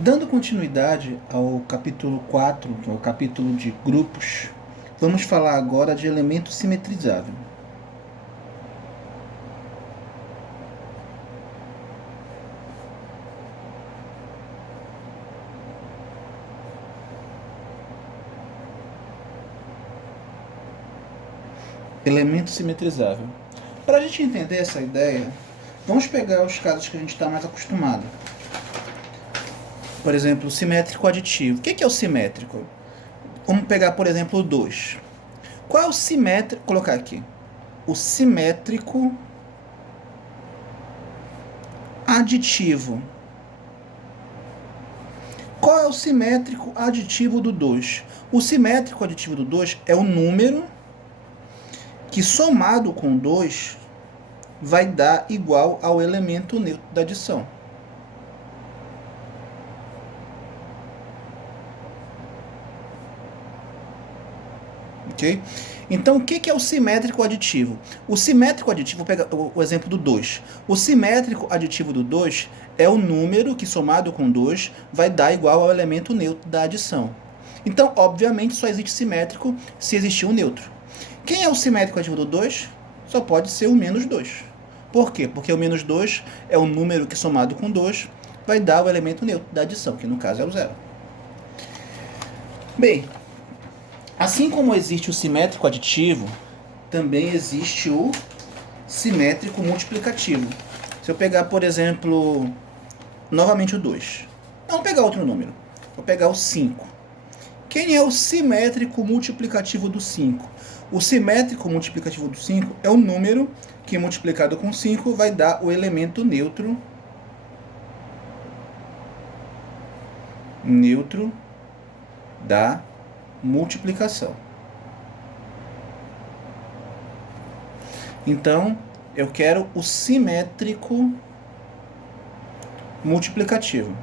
Dando continuidade ao capítulo 4, que é o capítulo de grupos, vamos falar agora de elemento simetrizável. Elemento simetrizável. Para a gente entender essa ideia, vamos pegar os casos que a gente está mais acostumado. Por exemplo, simétrico aditivo. O que é o simétrico? Vamos pegar, por exemplo, o 2. Qual é o simétrico? Vou colocar aqui. O simétrico aditivo. Qual é o simétrico aditivo do 2? O simétrico aditivo do 2 é o número que, somado com 2, vai dar igual ao elemento neutro da adição. Ok? Então, o que é o simétrico aditivo? O simétrico aditivo, vou pegar o exemplo do 2. O simétrico aditivo do 2 é o número que, somado com 2, vai dar igual ao elemento neutro da adição. Então, obviamente, só existe simétrico se existir um neutro. Quem é o simétrico aditivo do 2? Só pode ser o menos 2. Por quê? Porque o menos 2 é o número que, somado com 2, vai dar o elemento neutro da adição, que no caso é o zero. Bem, assim como existe o simétrico aditivo, também existe o simétrico multiplicativo. Se eu pegar, por exemplo, novamente o 2. Não, vou pegar outro número. Vou pegar o 5. Quem é o simétrico multiplicativo do 5? O simétrico multiplicativo do 5 é o número que, multiplicado com 5, vai dar o elemento neutro da multiplicação. Então, eu quero o simétrico multiplicativo.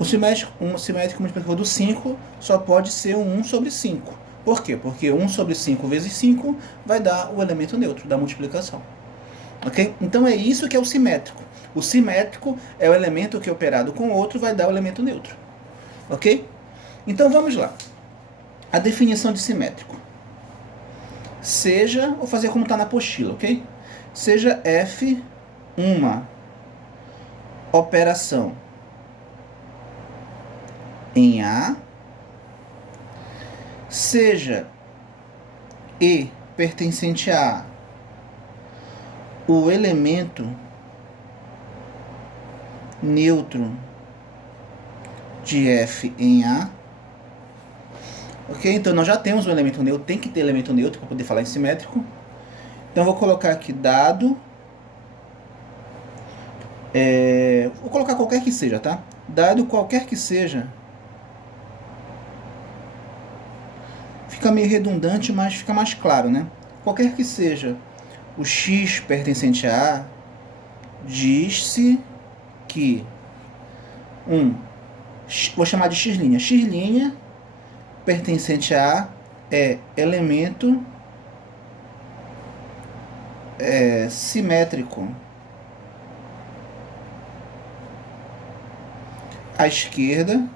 Um simétrico multiplicativo do 5 só pode ser um 1 sobre 5. Por quê? Porque 1 sobre 5 vezes 5 vai dar o elemento neutro da multiplicação. Ok? Então é isso que é o simétrico. O simétrico é o elemento que, operado com o outro, vai dar o elemento neutro. Ok? Então vamos lá. A definição de simétrico. Seja, vou fazer como está na apostila, ok? Seja F uma operação em A, seja E pertencente a A o elemento neutro de F em A. Ok? Então nós já temos um elemento neutro, tem que ter elemento neutro para poder falar em simétrico. Então vou colocar aqui dado. Vou colocar qualquer que seja, tá? Dado qualquer que seja. Fica meio redundante, mas fica mais claro, né? Qualquer que seja o x pertencente a A, diz-se que vou chamar de x'. X' pertencente a A é elemento simétrico à esquerda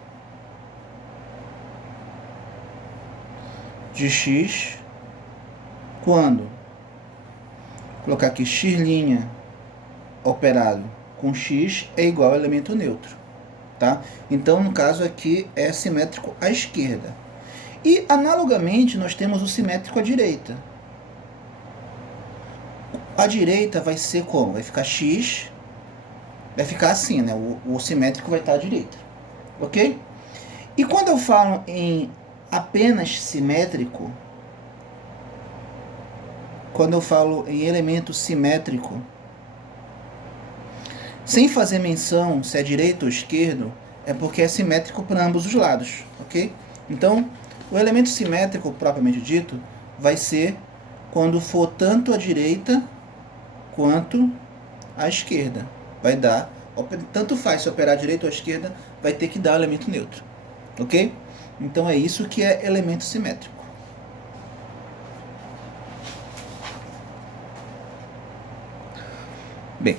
de x quando, vou colocar aqui, x' operado com x é igual ao elemento neutro. Tá? Então, no caso aqui, é simétrico à esquerda. E, analogamente, nós temos o simétrico à direita. A direita vai ser como? Vai ficar x, vai ficar assim, né? O simétrico vai estar à direita. Ok? E quando eu falo em apenas simétrico, quando eu falo em elemento simétrico, sem fazer menção se é direito ou esquerdo, é porque é simétrico para ambos os lados, ok? Então, o elemento simétrico, propriamente dito, vai ser quando for tanto à direita quanto à esquerda. Vai dar, tanto faz se operar à direita ou à esquerda, vai ter que dar o elemento neutro, ok? Então é isso que é elemento simétrico. Bem,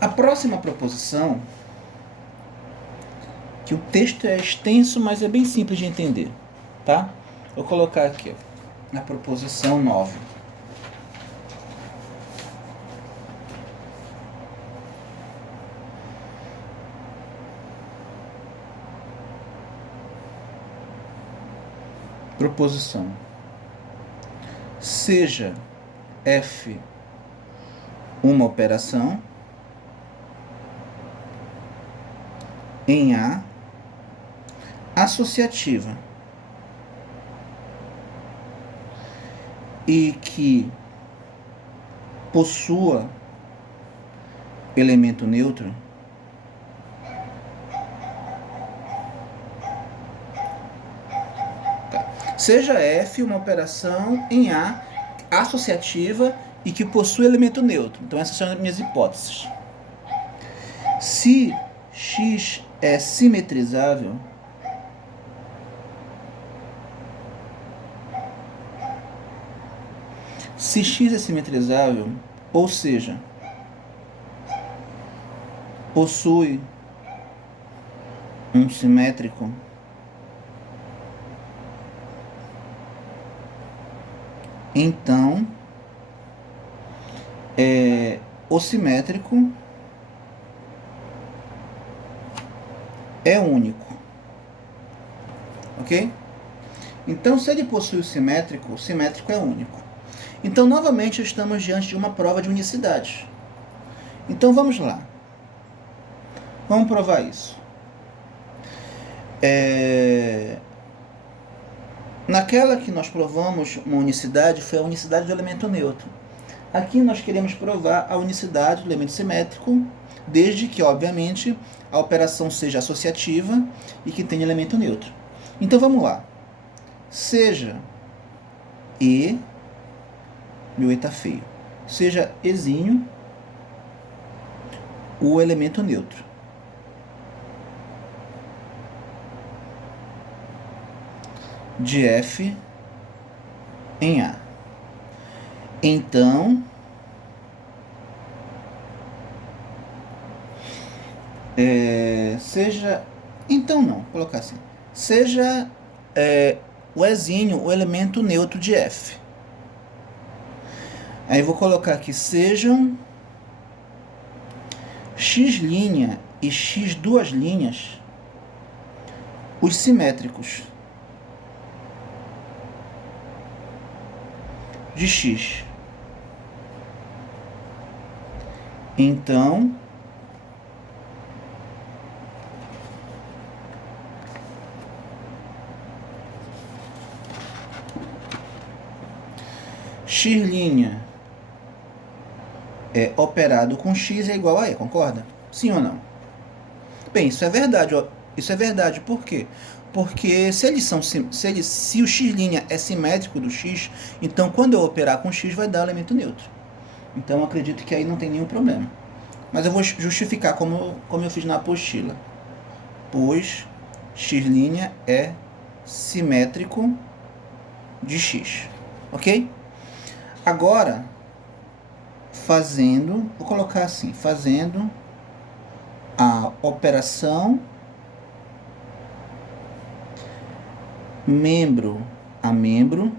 a próxima proposição, que o texto é extenso, mas é bem simples de entender, tá? Vou colocar aqui, ó, na proposição 9. Proposição: seja F uma operação em A associativa e que possua elemento neutro, seja F uma operação em A associativa e que possui elemento neutro. Então essas são as minhas hipóteses. Se X é simetrizável, se X é simetrizável, ou seja, possui um simétrico, então o simétrico é único. Ok? Então, se ele possui o simétrico é único. Então, novamente, estamos diante de uma prova de unicidade. Então, vamos lá. Vamos provar isso. Naquela que nós provamos uma unicidade, foi a unicidade do elemento neutro. Aqui nós queremos provar a unicidade do elemento simétrico, desde que, obviamente, a operação seja associativa e que tenha elemento neutro. Então, vamos lá. Seja E, meu E tá feio, seja Ezinho o elemento neutro. De F em A. Então, seja... Então não, vou colocar assim. Seja o Ezinho o elemento neutro de F. Aí vou colocar aqui, sejam X' e X duas linhas os simétricos de X. Então, X' operado com X é igual a E, concorda? Sim ou não? Bem, isso é verdade. Isso é verdade, por quê? Porque se o X' é simétrico do X, então quando eu operar com X vai dar elemento neutro. Então eu acredito que aí não tem nenhum problema. Mas eu vou justificar como eu fiz na apostila. Pois X' é simétrico de X. Ok? Agora, vou colocar assim, fazendo a operação membro a membro.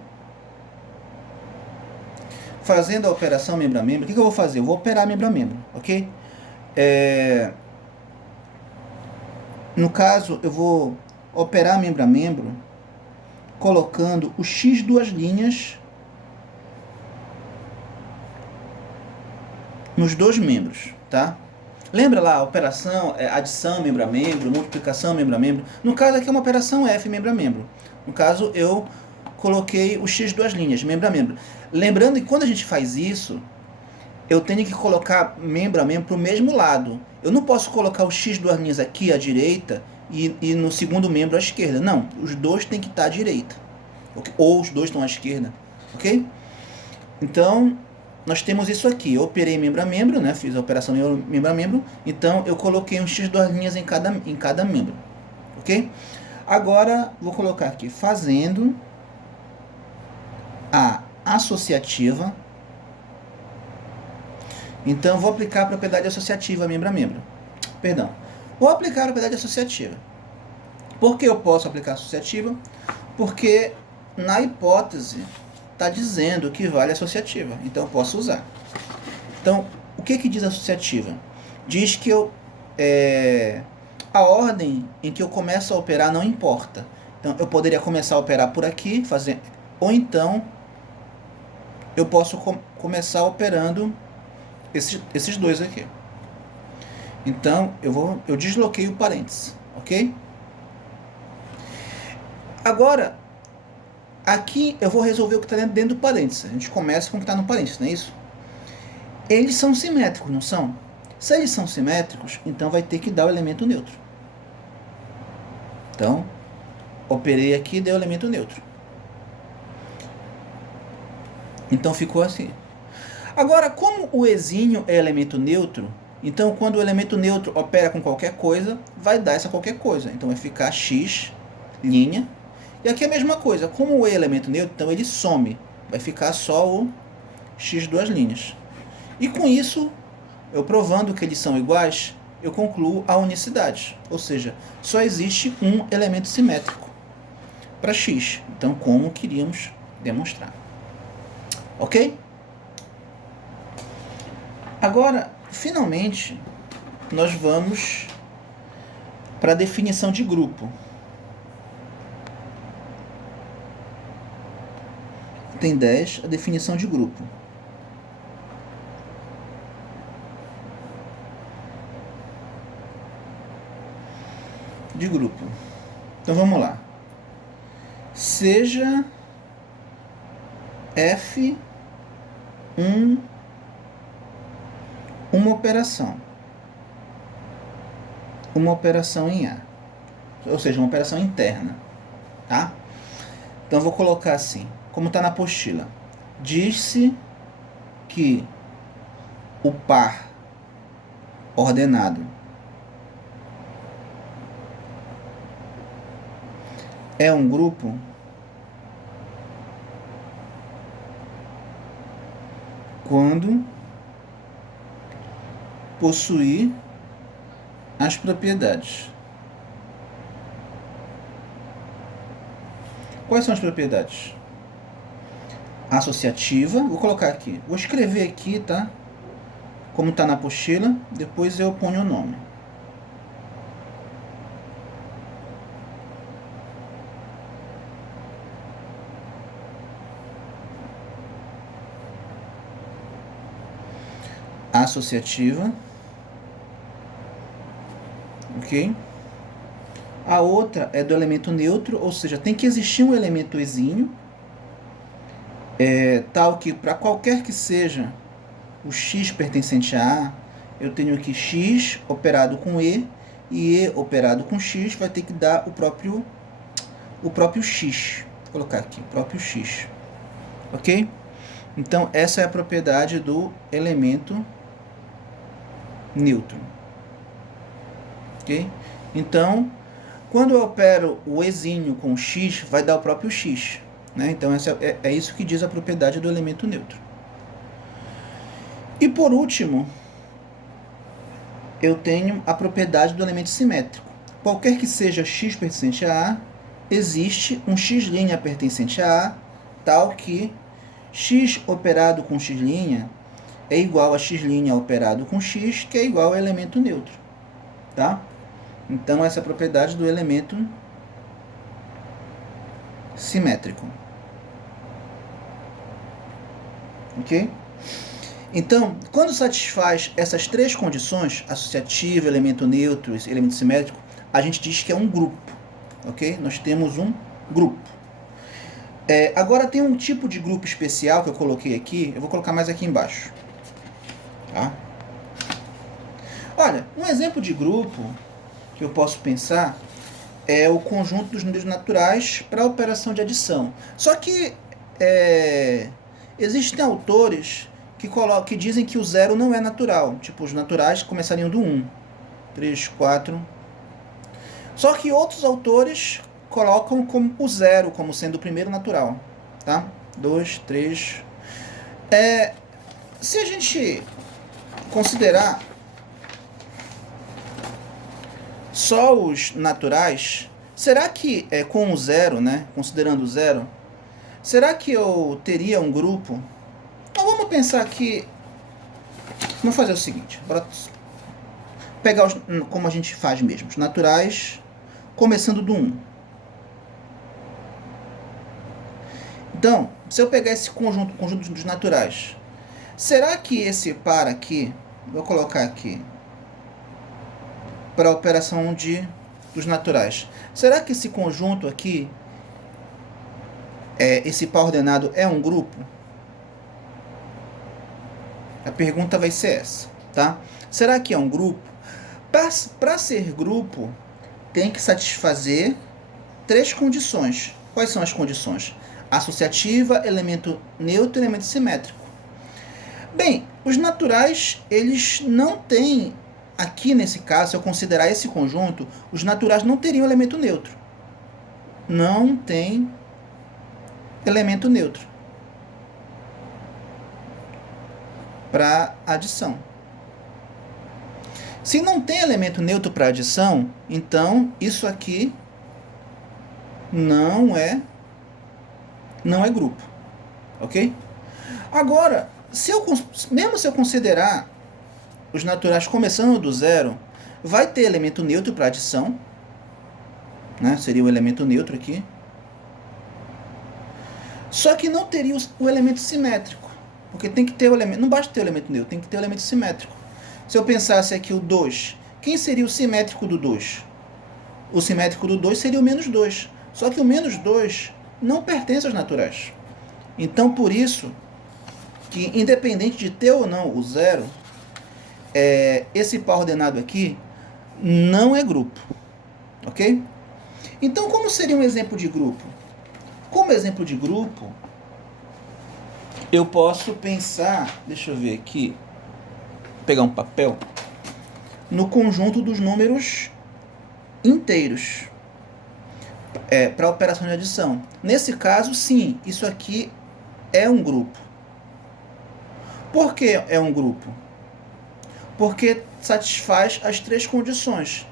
Fazendo a operação membro a membro, o que eu vou fazer? Eu vou operar membro a membro, ok? No caso, eu vou operar membro a membro colocando o X duas linhas nos dois membros, tá? Lembra lá a operação, adição membro a membro, multiplicação membro a membro? No caso aqui é uma operação F membro a membro. No caso eu coloquei o X duas linhas, membro a membro. Lembrando que quando a gente faz isso, eu tenho que colocar membro a membro para o mesmo lado. Eu não posso colocar o X duas linhas aqui à direita e no segundo membro à esquerda. Não, os dois têm que estar à direita. Ou os dois estão à esquerda, ok? Então, nós temos isso aqui. Eu operei membro a membro, né? Fiz a operação membro a membro. Então, eu coloquei um X duas linhas em cada membro, ok? Agora, vou colocar aqui, fazendo a associativa Então, vou aplicar a propriedade associativa membro a membro. Perdão. Vou aplicar a propriedade associativa. Por que eu posso aplicar a associativa? Porque na hipótese está dizendo que vale a associativa. Então, eu posso usar. Então, o que diz a associativa? Diz que a ordem em que eu começo a operar não importa. Então, eu poderia começar a operar por aqui, ou então eu posso começar operando esses dois aqui. Então, eu desloquei o parênteses, ok? Agora, aqui eu vou resolver o que está dentro do parênteses. A gente começa com o que está no parênteses, não é isso? Eles são simétricos, não são? Se eles são simétricos, então vai ter que dar o elemento neutro. Então, operei aqui e dei o elemento neutro. Então ficou assim. Agora, como o exínio é elemento neutro, então quando o elemento neutro opera com qualquer coisa, vai dar essa qualquer coisa. Então vai ficar x, linha. E aqui é a mesma coisa. Como o E é elemento neutro, então ele some. Vai ficar só o x duas linhas. E com isso, eu provando que eles são iguais, eu concluo a unicidade. Ou seja, só existe um elemento simétrico para x. Então, como queríamos demonstrar. Ok? Agora, finalmente, nós vamos para a definição de grupo. Tem 10, a definição de grupo. De grupo. Então vamos lá. Seja F uma operação em A, ou seja, uma operação interna, tá? Então vou colocar assim, como está na apostila. Diz-se que o par ordenado é um grupo quando possuir as propriedades. Quais são as propriedades? Associativa, vou colocar aqui, vou escrever aqui, tá? Como está na apostila, depois eu ponho o nome. Associativa, ok? A outra é do elemento neutro, ou seja, tem que existir um elemento exínio, tal que para qualquer que seja o x pertencente a A, eu tenho aqui x operado com E, e E operado com x vai ter que dar o próprio x. Vou colocar aqui, o próprio x. Ok? Então, essa é a propriedade do elemento neutro. Ok? Então, quando eu opero o exínio com x, vai dar o próprio x. Né? Então, é isso que diz a propriedade do elemento neutro. E por último, eu tenho a propriedade do elemento simétrico. Qualquer que seja x pertencente a A, existe um x' pertencente a A, tal que x operado com x' é igual a x' operado com x, que é igual ao elemento neutro. Tá? Então, essa é a propriedade do elemento simétrico. Ok? Então, quando satisfaz essas três condições, associativo, elemento neutro e elemento simétrico, a gente diz que é um grupo. Ok? Nós temos um grupo. Agora tem um tipo de grupo especial que eu coloquei aqui, eu vou colocar mais aqui embaixo. Tá? Olha, um exemplo de grupo que eu posso pensar é o conjunto dos números naturais para a operação de adição. Só que existem autores que dizem que o zero não é natural. Tipo, os naturais começariam do 1, 3, 4. Só que outros autores colocam como o zero como sendo o primeiro natural. Tá? 2, 3. Se a gente considerar só os naturais, será que com o zero, né, considerando o zero, será que eu teria um grupo? Então vamos pensar aqui, vamos fazer o seguinte, bora pegar como a gente faz mesmo, os naturais, começando do 1. Então, se eu pegar esse conjunto dos naturais, será que esse par aqui, vou colocar aqui, para a operação dos naturais, será que esse conjunto aqui, esse par ordenado é um grupo? A pergunta vai ser essa, tá? Será que é um grupo? Para ser grupo, tem que satisfazer 3 condições. Quais são as condições? Associativa, elemento neutro e elemento simétrico. Bem, os naturais, eles não têm, aqui nesse caso, se eu considerar esse conjunto, os naturais não teriam elemento neutro. Não tem elemento neutro para adição. Se não tem elemento neutro para adição, então isso aqui não é grupo, ok? Agora, mesmo se eu considerar os naturais começando do zero, vai ter elemento neutro para adição, né? Seria o elemento neutro aqui. Só que não teria o elemento simétrico, porque tem que ter o elemento, não basta ter o elemento neutro, tem que ter o elemento simétrico. Se eu pensasse aqui o 2, quem seria o simétrico do 2? O simétrico do 2 seria o menos 2. Só que o menos 2 não pertence aos naturais. Então, por isso, que independente de ter ou não o zero, esse par ordenado aqui não é grupo. Ok? Então, como seria um exemplo de grupo? Como exemplo de grupo, eu posso pensar, deixa eu ver aqui, pegar um papel, no conjunto dos números inteiros, para operação de adição. Nesse caso, sim, isso aqui é um grupo. Por que é um grupo? Porque satisfaz as 3 condições.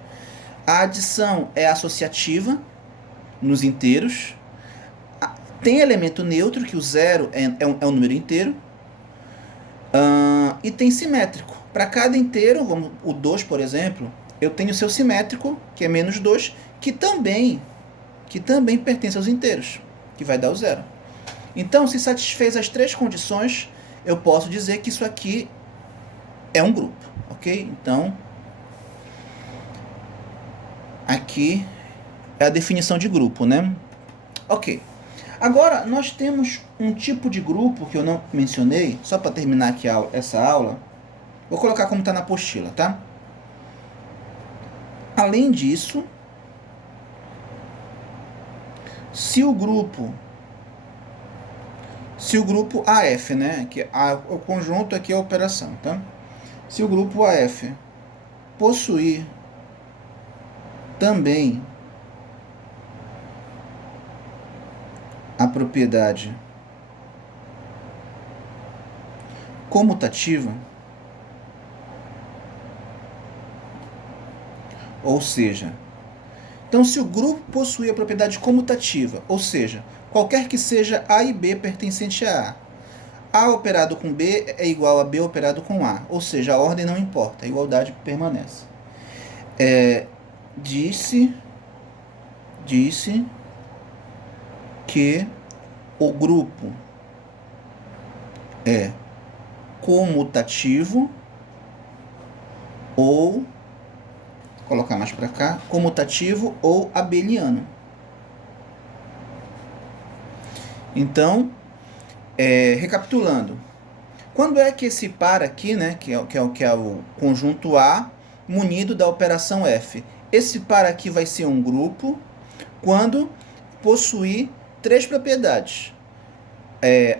A adição é associativa nos inteiros, tem elemento neutro, que o zero é um número inteiro, e tem simétrico. Para cada inteiro, o 2, por exemplo, eu tenho o seu simétrico, que é menos 2, que também pertence aos inteiros, que vai dar o zero. Então, se satisfez as 3 condições, eu posso dizer que isso aqui é um grupo, ok? Então, aqui é a definição de grupo, né? Ok. Agora, nós temos um tipo de grupo que eu não mencionei, só para terminar aqui essa aula. Vou colocar como está na apostila, tá? Além disso, se o grupo AF, né, que o conjunto aqui é a operação, tá? Se o grupo AF possuir também a propriedade comutativa, ou seja, então se o grupo possui a propriedade comutativa, ou seja, qualquer que seja A e B pertencente a A operado com B é igual a B operado com A, ou seja, a ordem não importa, a igualdade permanece. Disse que o grupo é comutativo ou, vou colocar mais para cá, comutativo ou abeliano. Então, recapitulando, quando é que esse par aqui, né, que é o conjunto A munido da operação F, esse par aqui vai ser um grupo quando possuir 3 propriedades: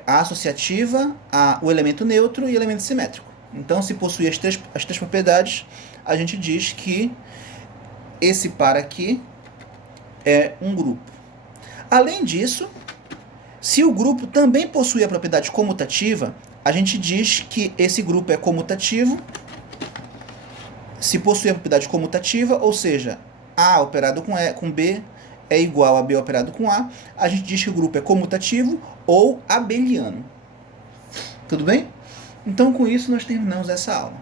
a associativa, o elemento neutro e o elemento simétrico. Então, se possuir as três propriedades, a gente diz que esse par aqui é um grupo. Além disso, se o grupo também possui a propriedade comutativa, a gente diz que esse grupo é comutativo se possui a propriedade comutativa, ou seja, A operado com B é igual a B operado com A gente diz que o grupo é comutativo ou abeliano. Tudo bem? Então, com isso, nós terminamos essa aula.